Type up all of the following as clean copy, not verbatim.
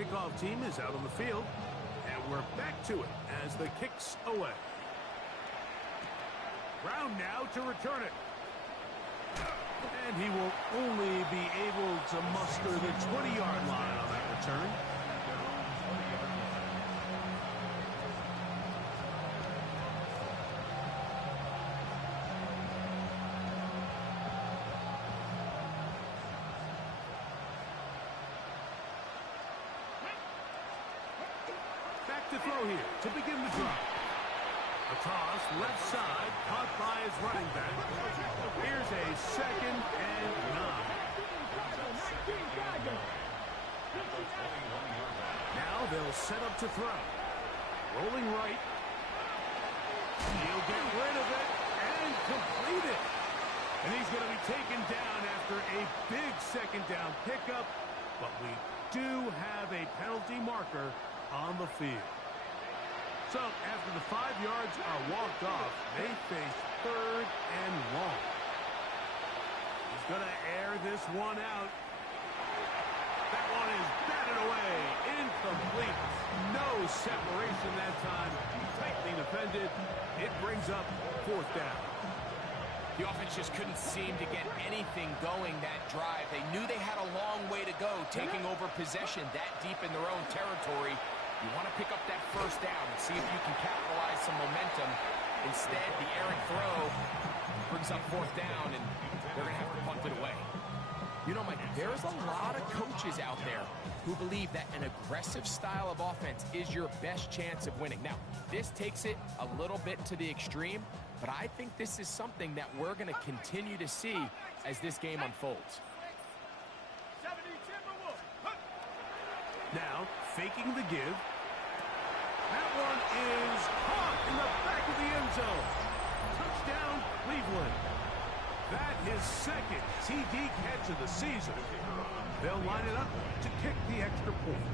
kickoff team is out on the field. And we're back to it as the kick's away. Brown now to return it. And he will only be able to muster the 20-yard line on that return. Back to throw here to begin the drive. A toss, left side, caught by his running back. Here's a 2nd and 9. Now they'll set up to throw. Rolling right. He'll get rid of it and complete it. And he's going to be taken down after a big 2nd down pickup. But we do have a penalty marker on the field. So, after the 5 yards are walked off, they face 3rd and long. He's going to air this one out. That one is batted away. Incomplete. No separation that time. Tightly defended. It brings up 4th down. The offense just couldn't seem to get anything going that drive. They knew they had a long way to go, taking over possession that deep in their own territory. You want to pick up that 1st down and see if you can capitalize some momentum. Instead, the errant throw brings up 4th down, and they're going to have to punt it away. You know, Mike, there's a lot of coaches out there who believe that an aggressive style of offense is your best chance of winning. Now, this takes it a little bit to the extreme, but I think this is something that we're going to continue to see as this game unfolds. Now, faking the give. That one is caught in the back of the end zone. Touchdown, Cleveland. That is 2nd TD catch of the season. They'll line it up to kick the extra point.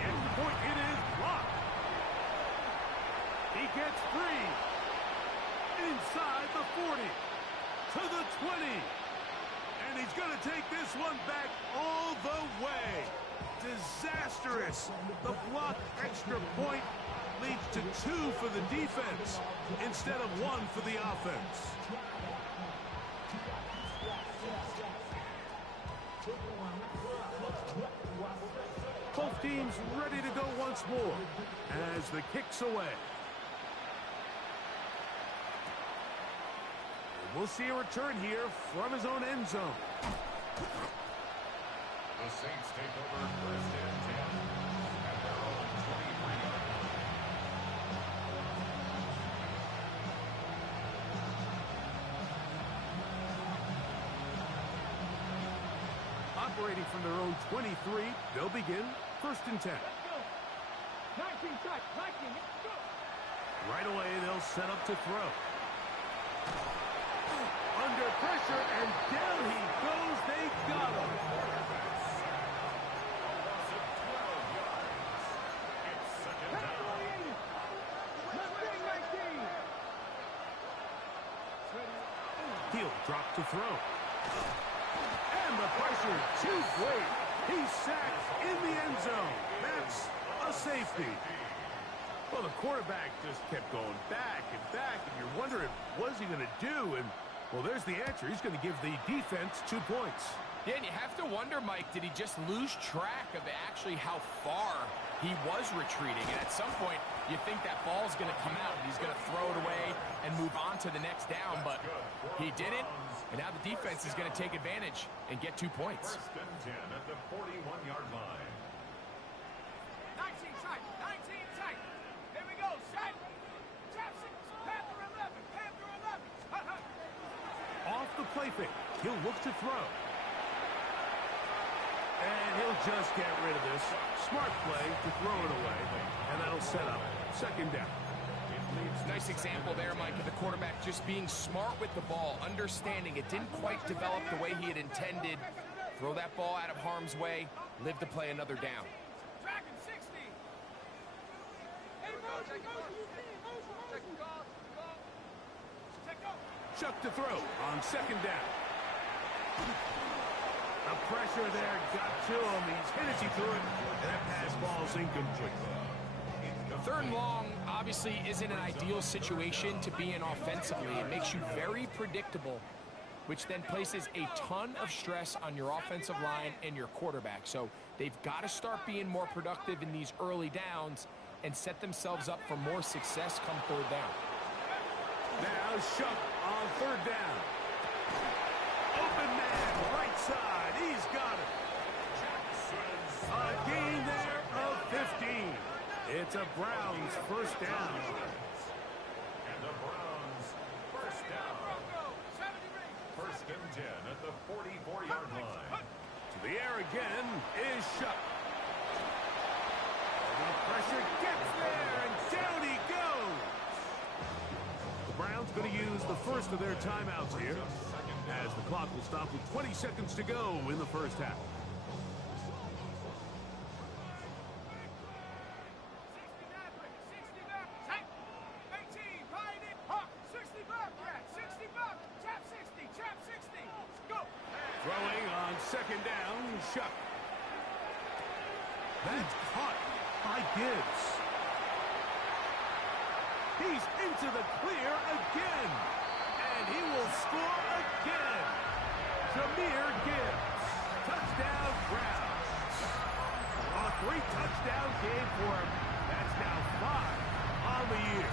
Extra point, it is blocked. He gets free. Inside the 40. To the 20. And he's going to take this one back all the way. Disastrous. The blocked extra point leads to 2 for the defense instead of 1 for the offense. Both teams ready to go once more as the kick's away. And we'll see a return here from his own end zone. The Saints take over 1st and 10 at their own 23-yard line. Operating from their own 23, they'll begin 1st and 10. Right away, they'll set up to throw. Under pressure, and down he goes. They got him. He'll drop to throw. And the pressure too great. He's sacked in the end zone. That's a safety. Well, the quarterback just kept going back and back, and you're wondering, what's he going to do? And, well, there's the answer. He's going to give the defense 2 points. Yeah, and you have to wonder, Mike, did he just lose track of actually how far he was retreating? And at some point, you think that ball's going to come out, and he's going to throw it away and move on to the next down, but he didn't, and now the defense is going to take advantage and get 2 points. 1st and 10 at the 41-yard line. 19 tight, 19 tight. Here we go, set. Jackson, Panther 11, Panther 11. Off the play fake. He'll look to throw. And he'll just get rid of this. Smart play to throw it away. And that'll set up 2nd down. Nice example there, Mike, of the quarterback just being smart with the ball, understanding it didn't quite develop the way he had intended. Throw that ball out of harm's way, live to play another down. Dragon 60. Hey, motion, Chuck to throw on 2nd down. The pressure there got to him. He's hit as he threw it, and that pass falls incomplete. Third and long obviously isn't an ideal situation to be in offensively. It makes you very predictable, which then places a ton of stress on your offensive line and your quarterback. So they've got to start being more productive in these early downs and set themselves up for more success come third down. Now Shough on third down. Open man, right side. He's got it. A gain there of 15. It's a Browns first down. And the Browns first down. First and 10 at the 44-yard line. To the air again is Shough. The pressure gets there, and down he goes. The Browns going to use the first of their timeouts here, as the clock will stop with 20 seconds to go in the first half. Throwing on second down, Shough. That's caught by Gibbs. He's into the clear again. And he will score again. Jahmyr Gibbs. Touchdown, Browns. A 3-touchdown game for him. That's now 5 on the year.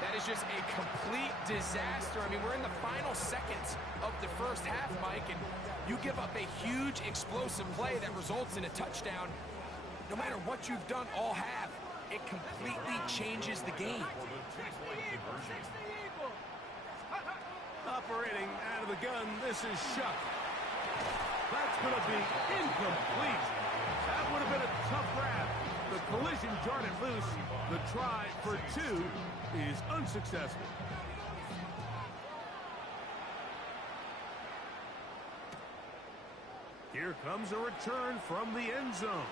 That is just a complete disaster. I mean, we're in the final seconds of the first half, Mike, and you give up a huge explosive play that results in a touchdown. No matter what you've done all half, it completely changes the game. Operating out of the gun, this is Shough. That's going to be incomplete. That would have been a tough grab. The collision jarred it loose. The try for 2 is unsuccessful. Here comes a return from the end zone.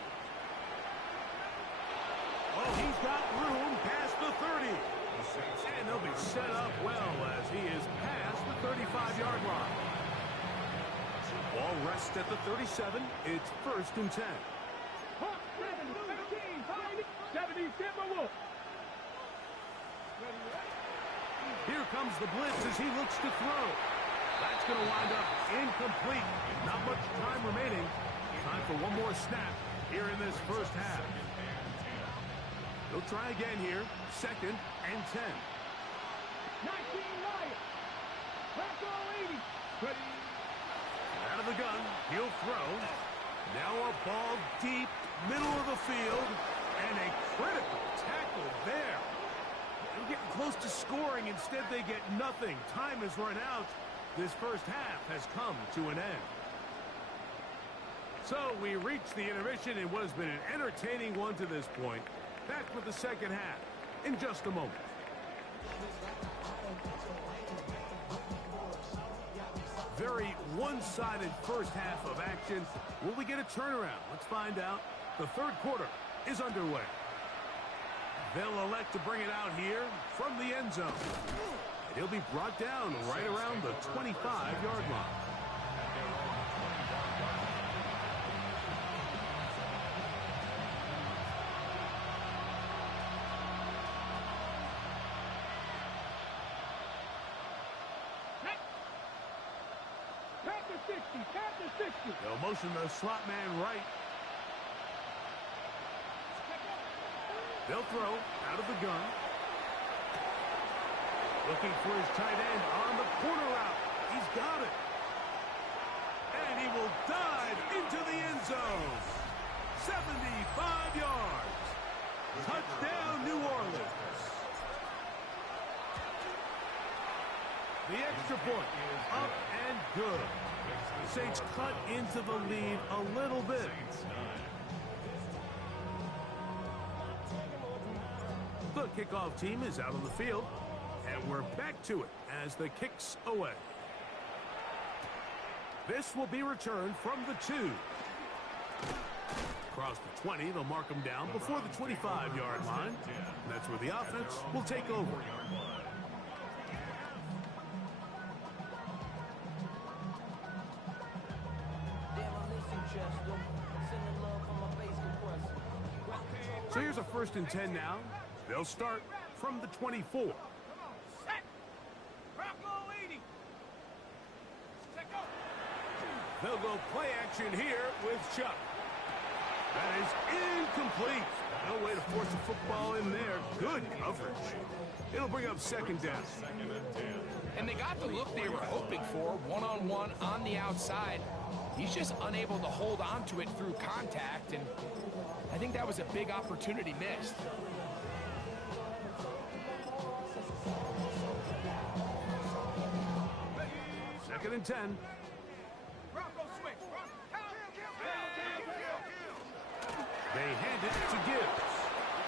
Oh, he's got room past the 30. And they'll be set up well as he is past the 35-yard line. Ball rests at the 37. It's first and 10. Here comes the blitz as he looks to throw. That's going to wind up incomplete. Not much time remaining. Time for one more snap here in this first half. He'll try again here. Second and 10. 19 Lions. Let's go, 80. Ready. Out of the gun. He'll throw. Now a ball deep, middle of the field. And a critical tackle there. They're getting close to scoring. Instead, they get nothing. Time has run out. This first half has come to an end. So we reach the intermission in what has been an entertaining one to this point. Back with the second half in just a moment. Very one-sided first half of action. Will we get a turnaround? Let's find out. The third quarter is underway. They'll elect to bring it out here from the end zone. He'll be brought down right around the 25-yard line. They'll motion the slot man right. They'll throw out of the gun. Looking for his tight end on the corner route. He's got it. And he will dive into the end zone. 75 yards. Touchdown, New Orleans. The extra point, up and good. The Saints cut into the lead a little bit. The kickoff team is out on the field, and we're back to it as the kick's away. This will be returned from the 2. Across the 20, they'll mark them down before the 25-yard line. And that's where the offense will take over. So here's a 1st and 10 now. They'll start from the 24. Come on, set. Bronco 80. Set go. They'll go play action here with Chuck. That is incomplete. No way to force a football in there. Good coverage. It'll bring up 2nd down. And they got the look they were hoping for, one-on-one on the outside. He's just unable to hold on to it through contact, and I think that was a big opportunity missed. 2nd and 10. Bronco switch. They hand it to Gibbs.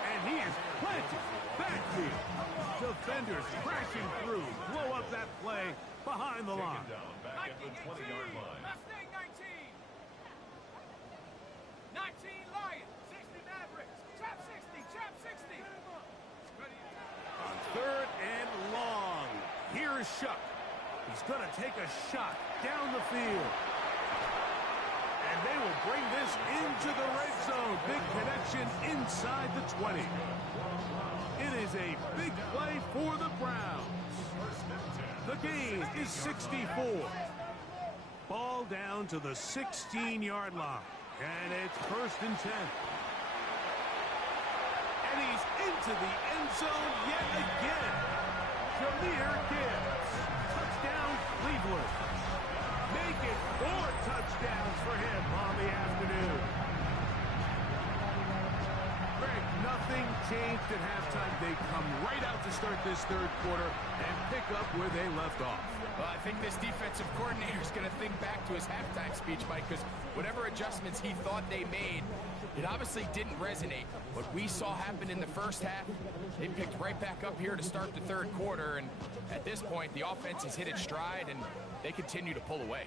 And he is planted. Backfield. Defenders crashing through. Blow up that play behind the line. Down back at the 20-yard line. Mustang 19. 19 Lions. 60 Mavericks. Trap 60. Trap 60. Ready. On 3rd and long. Here is Shuck. He's going to take a shot down the field. And they will bring this into the red zone. Big connection inside the 20. It is a big play for the Browns. The gain is 64. Ball down to the 16-yard line. And it's 1st and 10. And he's into the end zone yet again. Jahmyr Gibbs. Touchdown, Cleveland. Make it 4 touchdowns for him on the afternoon. Greg, nothing changed at halftime. They come right out to start this 3rd quarter and pick up where they left off. Well, I think this defensive coordinator is going to think back to his halftime speech, Mike, because whatever adjustments he thought they made, it obviously didn't resonate. What we saw happen in the 1st half, they picked right back up here to start the 3rd quarter, and at this point, the offense has hit its stride, and they continue to pull away.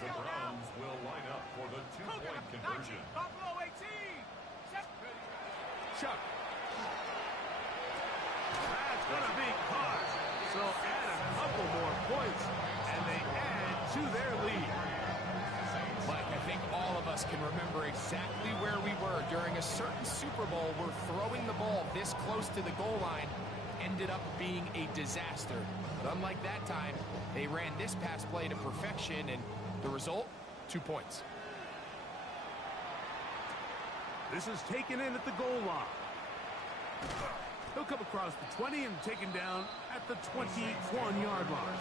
The Browns will line up for the 2-point conversion. Buffalo 18. Set. Chuck. That's going to be caught. So add a couple more points, and they add to their lead. Mike, I think all of us can remember exactly where we were during a certain Super Bowl where throwing the ball this close to the goal line ended up being a disaster. But unlike that time, they ran this pass play to perfection, and the result, 2 points. This is taken in at the goal line. He'll come across the 20 and taken down at the 21-yard line.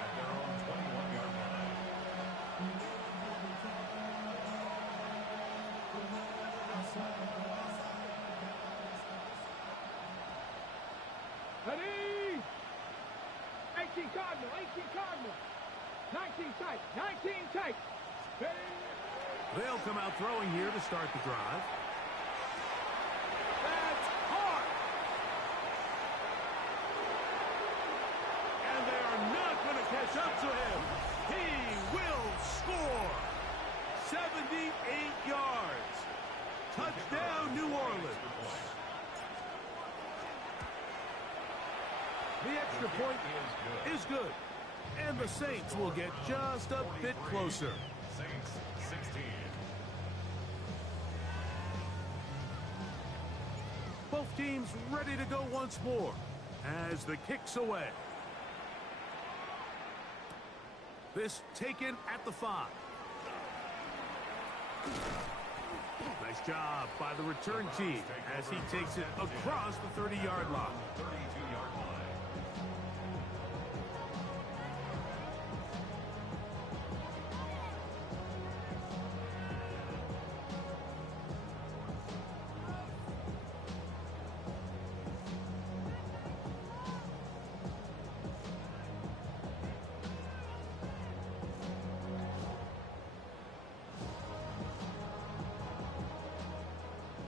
At their own 21-yard line. Ready. 18 Cardinal. 18 Cardinal. 19 tight. 19 tight. Ready. They'll come out throwing here to start the drive. That's hard. And they are not going to catch up to him. He will score. 78 yards. Touchdown, New Orleans. The extra point is good. And the Saints will get just a bit closer. Saints 16. Both teams ready to go once more as the kick's away. This taken at the 5. Nice job by the return team as he takes it across the 30-yard line.